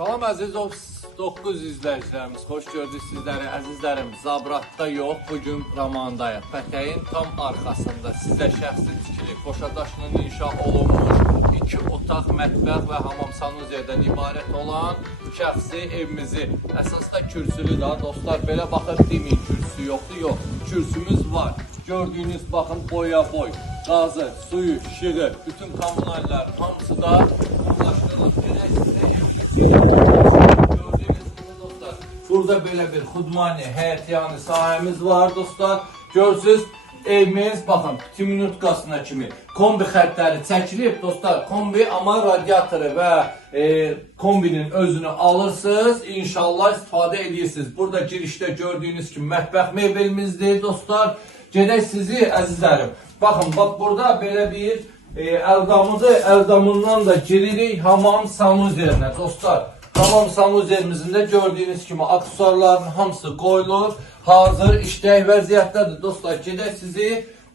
Salam əziz 9 izləyicilərimiz, xoş gördük sizləri əzizlərim. Zabratda yox, bugün Ramandayıq. Pətəyin tam arxasında sizə şəxsi tikili, qoşadaşının inşa olunmuş 2 otaq, mətbəx və hamam sanuziyədən ibarət olan şəxsi evimizi. Əsasda kürsülü da dostlar, belə baxıb deməyin kürsü yoxdur, yox. Kürsümüz var. Gördüyünüz baxın boya boy, qazı, suyu, işığı, bütün kommunallar hamısı da ulaşdırılıb. Burada belə bir xudmani, həyətyanı sahəmiz var dostlar. Görürsünüz, evimiz, baxın, 2 minutkasına kimi kombi xəttləri çəkilib dostlar. Kombi, amma radiatoru və kombinin özünü alırsınız, inşallah istifadə edirsiniz. Burada girişdə gördüyünüz kimi mətbəx mebelімizdir dostlar. Gedək sizi əzizlərim. Baxın, bax burada belə bir əldamından da giririk hamam sanuziyerinə dostlar. Hamam sanuziyerimizin də gördüyünüz kimi aksesuarların hamısı qoyulur. Hazır işlək vəziyyətdədir dostlar. Gedək sizi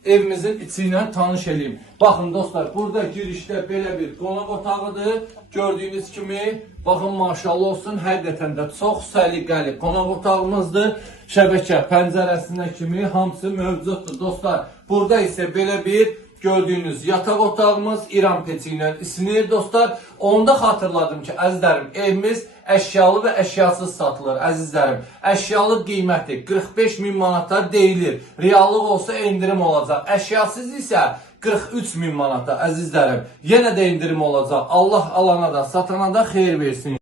evimizin içi ilə tanış edeyim. Baxın dostlar, burada girişdə belə bir qonaq otağıdır. Gördüyünüz kimi, baxın maşallah olsun, həqiqətən də çox səliqəli qonaq otağımızdır. Şəbəkə pəncərəsinə kimi hamısı mövcuddur dostlar. Burada isə belə bir gördüyünüz yataq otağımız İran peçi ilə isinir dostlar. Onu da xatırladım ki, əzizlərim, evimiz əşyalı və əşyasız satılır əzizlərim. Əşyalı qiyməti 45.000 manata deyilir. Reallıq olsa indirim olacaq. Əşyasız isə 43.000 manata əzizlərim. Yenə də indirim olacaq. Allah alana da satana da xeyir versin.